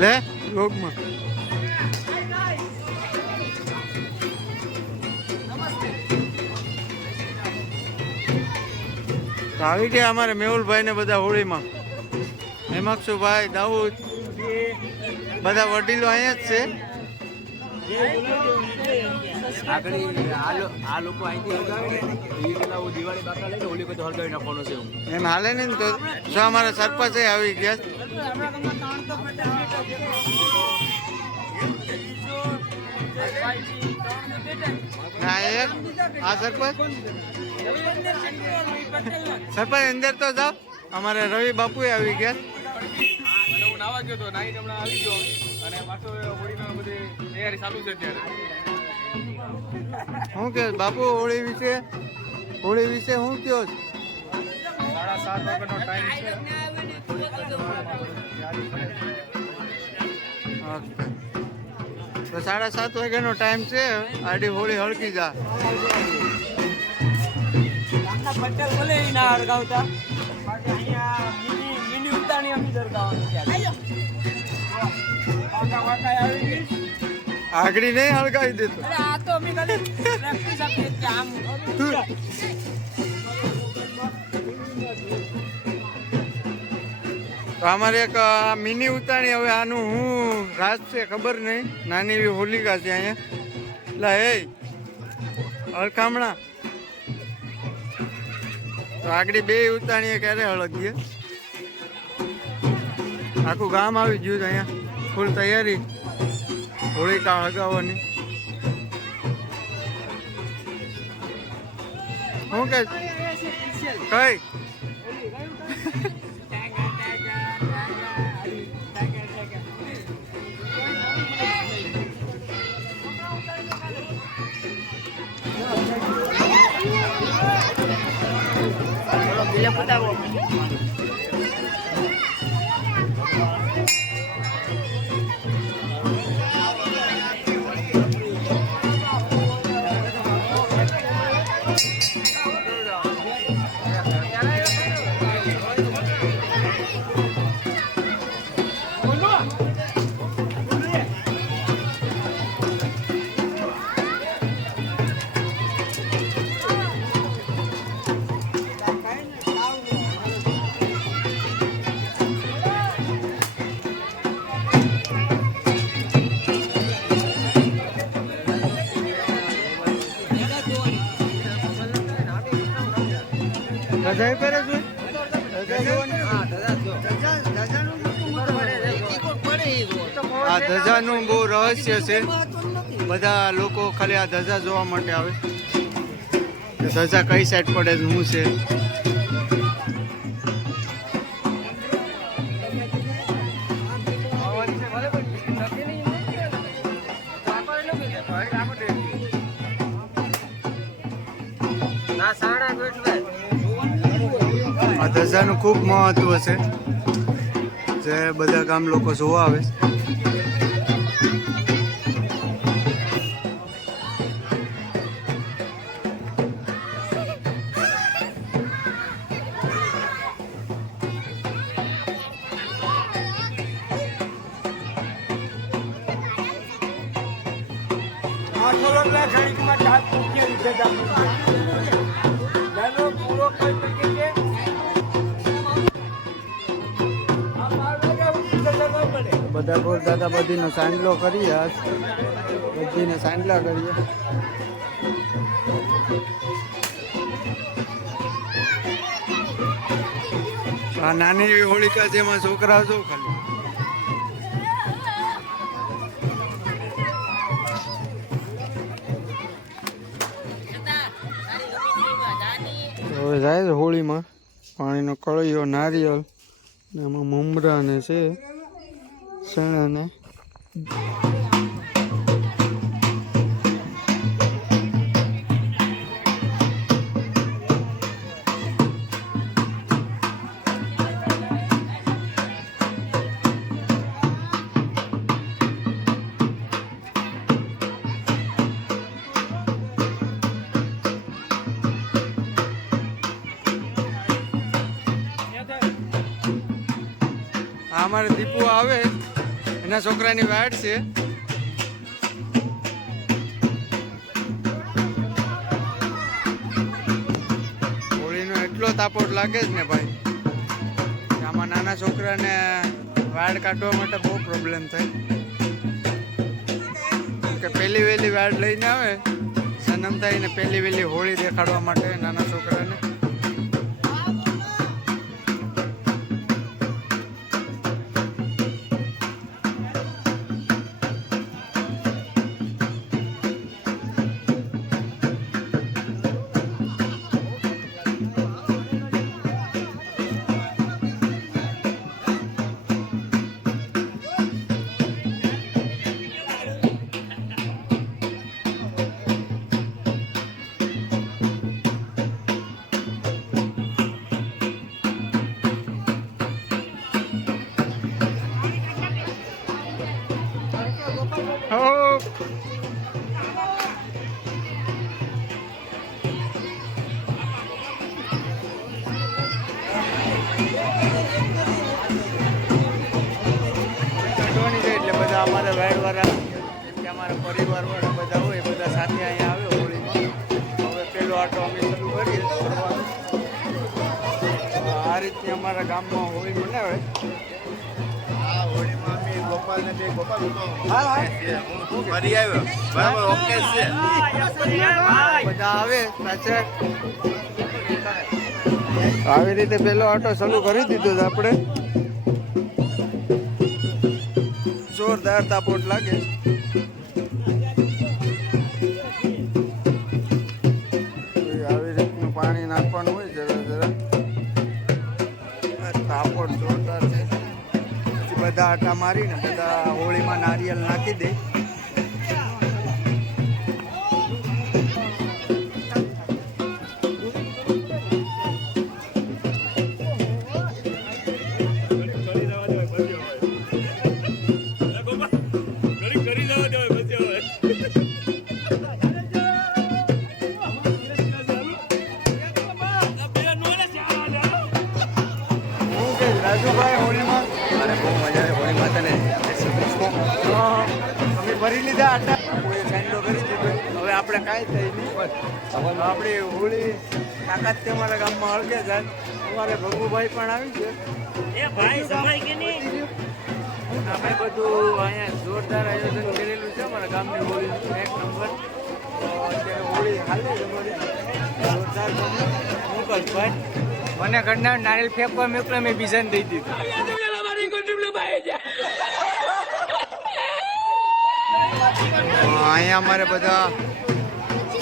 લે લોકમાં આવી ગયા અમારે મેહુલભાઈ ને બધા હોળીમાં. હેમાક્ષુભાઈ, દાઉદ, બધા વડીલો અહીંયા જ છે. એમ હાલે ને તો જો અમારા સરપંચ આવી ગયા. આ સરપંચ સરપંચ અંદર તો જાઓ. અમારે રવિ બાપુ આવી ગયા. શું કે બાપુ હોળી વિશે શું કયો? 7:30 વાગ્યાનો ટાઈમ છે. તો 7:30 વાગ્યાનો ટાઈમ છે. આડી હોળી હળકી જા. પટેલ બોલે ના હળગાવતા મિની ઉતાણી અમે આગળી નહીં હળગાવી દેતો. આ તો અમે પ્રેક્ટિસ આપીએ કે આમ તો અમારે એક મિની ઉતાણી. હવે આનું હું રાજ છે ખબર નહીં. નાની એવી હોલિકા છે અહીંયા. એટલે હે અળખામણા તો આગળ 2 ઉતાણીએ ક્યારે હળગીએ. આખું ગામ આવી ગયું અહીંયા. ફૂલ તૈયારી હોળિકા હળગાવવાની. શું કે કઈ આ ધજાનું બહુ રહસ્ય છે. બધા લોકો ખાલી આ ધજા જોવા માટે આવે. ધજા કઈ સાઈડ પડે શું છે. આ ધજાનું ખૂબ મહત્વ છે જે બધા ગામ લોકો જોવા આવે. બધા બોલ દાદા બધીનો સાંડલો કરીએ. બધીને સાંડલા કરીએ. આ નાની એવી હોળિકા છે એમાં છોકરા છો ખાલી. હવે જાય છે હોળીમાં પાણીનો કળીયો, નારિયેળ ને એમાં મમરા ને છે ચણા ને અમારે દીપુ આવે એના છોકરાની વાડ છે. હોળીનો એટલો તાપોટ લાગે જ ને ભાઈ, આમાં નાના છોકરાને વાડ કાઢવા માટે બહુ પ્રોબ્લેમ થાય. કે પહેલી વહેલી વાડ લઈને આવે જન્મ થાય ને પહેલી વહેલી હોળી દેખાડવા માટે નાના છોકરાને. અમારા વાડવાળા કે અમારા પરિવારવાળા બધા હોય બધા સાથે અહીંયા આવે હોળીમાં. હવે પહેલો આટો અમે શરૂ કરીએ. આ રીતની અમારા ગામમાં હોળી મનાવે. હોળીમાં અમે ગોપાલને બે ગોપાલ ફરી આવ્યો બરાબર ઓકે છે. બધા આવે પાછળ આવી રીતે પહેલો આટો શરૂ કરી દીધો છે આપણે. જોરદાર તાપોટ લાગે. આવી રીતનું પાણી નાખવાનું હોય જરા જરા. તાપોટ જોરદાર છે. પછી બધા આટા મારીને બધા હોળીમાં નારિયેળ નાખી દે. રાજુભાઈ હોળીમાં મારે બહુ મજા આવે હોળીમાં તને અમે ભરી લીધા આટા. કોઈ સાઈડો કરી દીધો. હવે આપણે કાંઈ થઈ નહીં. આપણી હોળી તાકાત તે અમારા ગામમાં હળગે જાય. અમારે ભગુભાઈ પણ આવી છે. અમે બધું અહીંયા જોરદાર આયોજન કરેલું છે અમારા ગામની હોળીનું એક નંબર. અત્યારે હોળી હાલે જ અમારી જોરદાર મુકલભાઈ મને ઘરના નારિયેળ ફેંકવા મોકલે, મેં બીજાને દઈ દીધું. અહીંયા અમારે બધા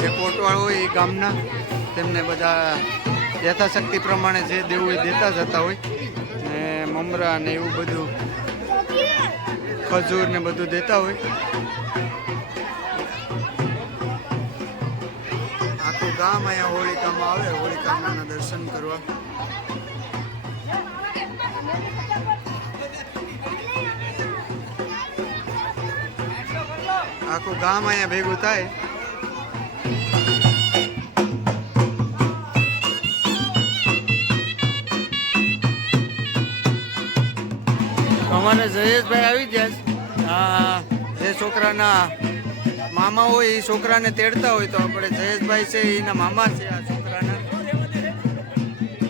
જે કોટવાળ હોય એ ગામના તેમને બધા યથાશક્તિ પ્રમાણે જે દેવું એ દેતા જતા હોય ને મમરા ને એવું બધું ખજૂર ને બધું દેતા હોય. આખું ગામ અહીંયા હોળિકામાં આવે હોળિકાના દર્શન કરવા. આખું ગામ અહીંયા ભેગું થાય. અમારે જયેશભાઈ આવી ગયા. જે છોકરાના મામા હોય એ છોકરાને તેડતા હોય તો આપણે જયેશભાઈ છે એના મામા છે આ છોકરાના.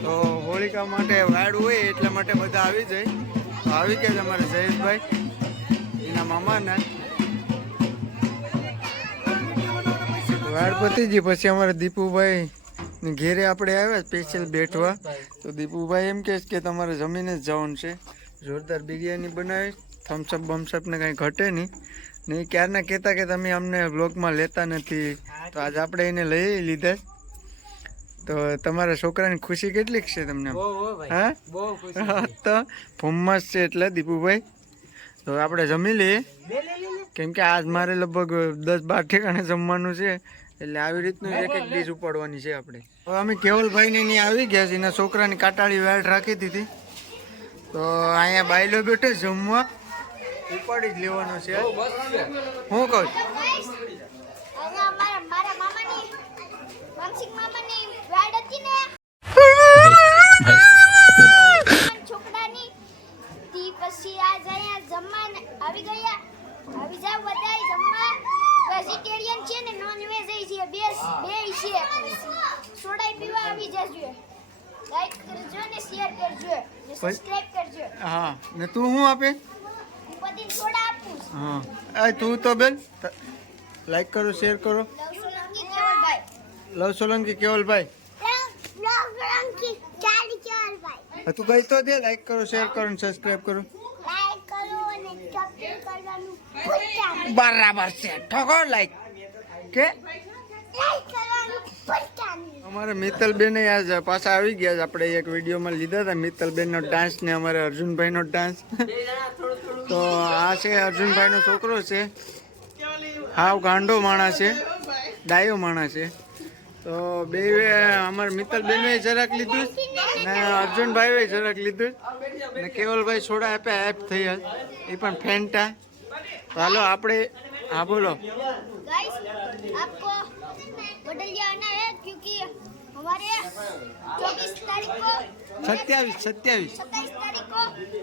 તો હોળિકા માટે વાડ હોય એટલા માટે બધા આવી જાય. તો આવી ગયા અમારે જયેશભાઈ એના મામાના. વાડ પતી ગઈ પછી અમારે દીપુભાઈ ઘેરે આપણે આવ્યા સ્પેશિયલ બેઠવા. તો દીપુભાઈ એમ કહે કે તમારે જમીને જ જવાનું છે. જોરદાર બિરયાની બનાવી, થમ્સઅપ બમ્સઅપ ને કાંઈ ઘટે નહીં ને. એ ક્યારના કહેતા કે તમે અમને વ્લોગમાં લેતા નથી, તો આજે આપણે એને લઈ લીધા. તો તમારા છોકરાની ખુશી કેટલીક છે તમને? હા તો ફોમસ છે એટલે દીપુભાઈ. તો આપણે જમી લઈએ કેમ કે આજ મારે લગભગ 10-12 ઠેકાણે જમવાનું છે. એટલે આવી રીતનું એક એક ડીશ ઉપાડવાની છે આપણે. હવે અમે કેવલભાઈને અહીં આવી ગયા છીએ. એના છોકરાની કાટાળી વાડ રાખી દીધી. તો અહીંયા બાયલો બેઠો જમવા ઉપાડી જ લેવાનો છે. હું કહું છોકરાની પછી આજ અહીંયા જમવા આવી ગઈ. બે છે સોડા પીવા આવી જજો લાઈક કરજો ને શેર કરજો ને સબસ્ક્રાઇબ કરજો હા ને તું શું આપે હું બધી સોડા આપું છું હા આ તું તો બેન લાઈક કરો શેર કરો લવસોલંકી કેવલભાઈ લવ સોલંકી કેવલભાઈ લવસોલંકી ચાલી કેવલભાઈ તું કઈ તો દે લાઈક કરો શેર કરો ને સબસ્ક્રાઇબ કરો લાઈક કરો અને સબસ્ક્રાઇબ કરવાનું ભૂલતા નહીં બરાબર છે ઠોકો લાઈક કે લાઈક કરવાનું ભૂલતા નહીં અમારે મિત્તલબેન આજ પાછા આવી ગયા છે. આપણે એક વિડીયોમાં લીધા હતા મિત્તલબેનનો ડાન્સ ને અમારે અર્જુનભાઈનો ડાન્સ તો આ છે અર્જુનભાઈનો છોકરો છે હાવ ગાંડો માણસ છે ડાયો માણસ છે તો બે અમારે મિત્તલબેને જરાક લીધું ને અર્જુનભાઈએ જરાક લીધું ને કેવલભાઈ સોડા આપ્યા એપ થઈ એ પણ ફેન્ટા તો હાલો આપણે હા બોલો गाइस आपको बदलिया आना है क्योंकि हमारे 24 तारीख को 27 27 तारीख को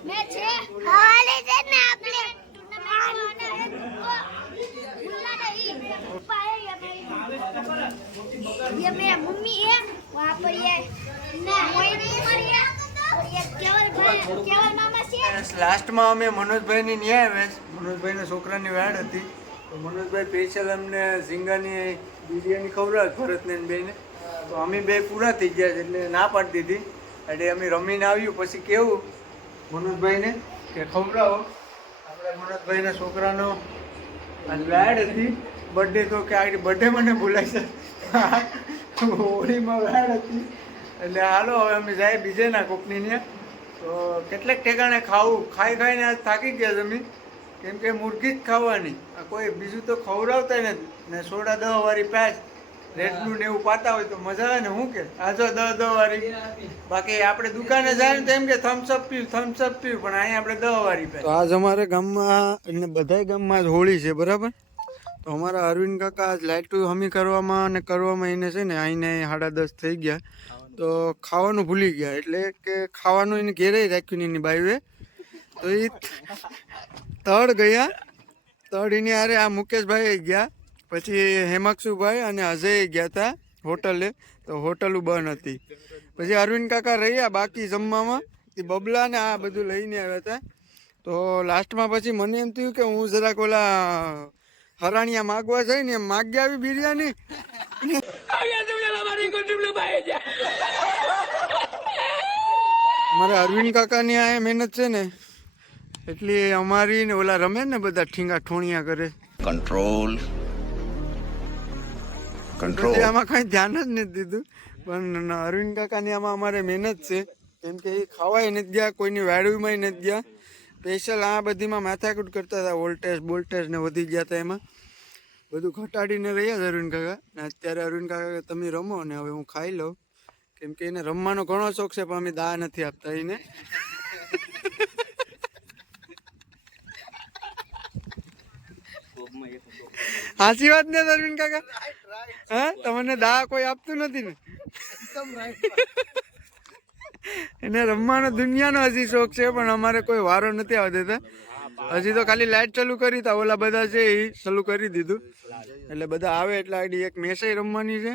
मैच है हमारे से ना अपने टूर्नामेंट में आना है तुमको भूलना नहीं पापा है ये मेरा मम्मी है वहाँ पर ये मैं मोहिनी है और ये केवल मामा से લાસ્ટમાં અમે મનોજભાઈની ન્યાય આવ્યા મનોજભાઈના છોકરાની વાડ હતી તો મનોજભાઈ સ્પેશિયલ અમને ઝીંગાની બિરયાની ખવડાવે ભરતને ને બેને તો અમે બે પૂરા થઈ ગયા છે એટલે ના પાડી દીધી એટલે અમે રમીને આવ્યું પછી કેવું મનોજભાઈને કે ખવડાવો આપણે મનોજભાઈના છોકરાનો આજ વાડ હતી બર્થડે તો કે આગળ બર્થડે મને ભૂલાય છે હોળીમાં વાડ હતી એટલે હાલો હવે અમે જાય બીજે ના કોકની ત્યાં તો કેટલાક ઠેકાણે ખાવું ખાઈ ખાઈને આજ થાકી ગયા જમી કેમ કે મુરઘી જ ખાવાની આ કોઈ બીજું તો ખવડાવતા નથી ને સોડા 10 વાળી પેચ રેડનું ને એવું પાતા હોય તો મજા આવે ને હું કે આજો 10 વાળી બાકી આપણે દુકાને જાય ને તો એમ કે થમ્સઅપ પીવું પણ અહીંયા આપણે 10 વાળી પેચ તો આજ અમારે ગામમાં એટલે બધાય ગામમાં આજ હોળી છે બરાબર તો અમારા અરવિંદ કાકા આજ લાઇટું હમી કરવામાં એને છે ને આઈને 10:30 થઈ ગયા તો ખાવાનું ભૂલી ગયા એટલે કે ખાવાનું એને ઘેરે રાખ્યું ને એની બાઈવે તો એ તળ ગયા તળ એની હારે આ મુકેશભાઈ ગયા પછી હેમાક્ષુભાઈ અને અજય ગયા હતા હોટલે તો હોટલ બંધ હતી પછી અરવિંદ કાકા રહ્યા બાકી જમવામાં એ બબલા ને આ બધું લઈને આવ્યા હતા તો લાસ્ટમાં પછી મને એમ થયું કે હું જરાક ઓલા હરાણિયા માગવા જઈને એમ માગી આવી બિરયાની અમારા અરવિંદ કાકાની આ મહેનત છે ને એટલે અમારી ને ઓલા રમે ને બધા ઠીંગા ઠોણિયા કરે કંટ્રોલ પછી આમાં કઈ ધ્યાન જ નથી દીધું પણ અરવિંદ કાકાની આમાં અમારે મહેનત છે કેમ કે એ ખાવાય નથી ગયા કોઈની વાડવીમાં નથી ગયા સ્પેશિયલ આ બધીમાં માથાકૂટ કરતા હતા વોલ્ટેજ ને વધી ગયા હતા એમાં બધું ઘટાડીને રહ્યા છે અરવિંદ કાકા ને અત્યારે અરવિંદ કાકા તમે રમો ને હવે હું ખાઈ લઉં કેમ કે એને રમવાનો ઘણો શોખ છે પણ અમે દા નથી આપતા એને સાચી વાત ને અરવિંદ કાકા હા તમને દા કોઈ આપતું નથી ને એને રમવાનો દુનિયાનો હજી શોખ છે પણ અમારે કોઈ વારો નથી આવવા દેતા હજી તો ખાલી લાઈટ ચાલુ કરી તા ઓલા બધા છે એ ચાલુ કરી દીધું એટલે બધા આવે એટલે આડી એક મેચય રમવાની છે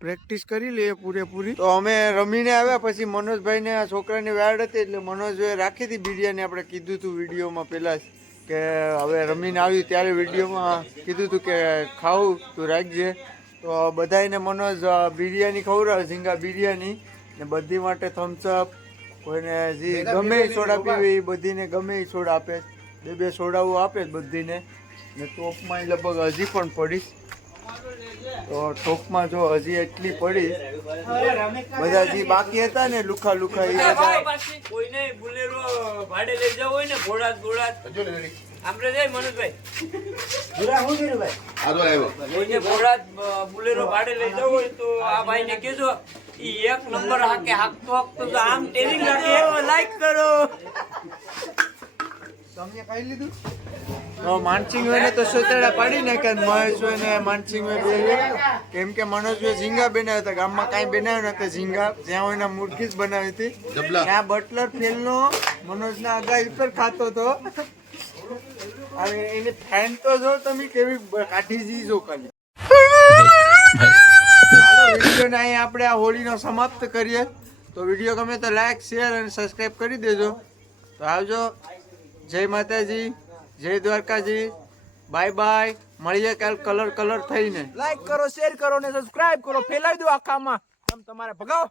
પ્રેક્ટિસ કરી લઈએ પૂરેપૂરી તો અમે રમીને આવ્યા પછી મનોજભાઈને આ છોકરાની વાડ હતી એટલે મનોજભાઈ રાખી હતી બિરયાની આપણે કીધું હતું વિડીયોમાં પહેલાં જ કે હવે રમીને આવ્યું ત્યારે વિડીયોમાં કીધું હતું કે ખાવું તું રાખજે તો બધાને મનોજ બિરયાની ખવડાવે ઝીંગા બિરયાની ને બધી માટે થમ્સઅપ કોઈને જે ગમે એ સોડા પીવી એ બધીને ગમે એ સોડા આપે બે સોડાઓ આપે બધીને ને ટોપમાં લગભગ હજી પણ પડી તો ટોપમાં જો હજી એટલી પડી બધા જે બાકી હતા ને લુખા એ બધા કોઈને બુલેરો ભાડે લઈ જવું હોય ને ઘોડા આપણે જઈ મનોજભાઈ કોઈને ઘોડા બુલેરો ભાડે લઈ જવું હોય તો આ ભાઈને કહેજો ઈ એક નંબર હાકતો તો આમ ટેલિંગ રાખે લાઈક કરો તમે ખાઈ લીધું તો માનસિંગ ને તો સોતેડા પાડી નાખ્યા મહેશ ને માનસિંગ બે કેમ કે મનોજભાઈ ઝીંગા બનાવ્યા હતા ગામમાં કાંઈ બનાવ્યું નતા ઝીંગા જ્યાં હોય એના મુરઘી જ બનાવી હતી ત્યાં બટલર ફેલનો મનોજના આગાહી પર ખાતો હતો હવે એની ફેન તો જો તમે કેવી કાઢી જી જો ખાલી હાલો વિડીયોને અહીં આપણે આ હોળીનો સમાપ્ત કરીએ. તો વિડીયો ગમે તો લાઈક શેર અને સબસ્ક્રાઈબ કરી દેજો. તો આવજો. જય માતાજી, જય દ્વારકાજી, બાય બાય. મળીએ કાલ કલર થઈને. લાઈક કરો, શેર કરો ને સબસ્ક્રાઇબ કરો, ફેલાવી દો આખામાં. તમારે ભગાવો.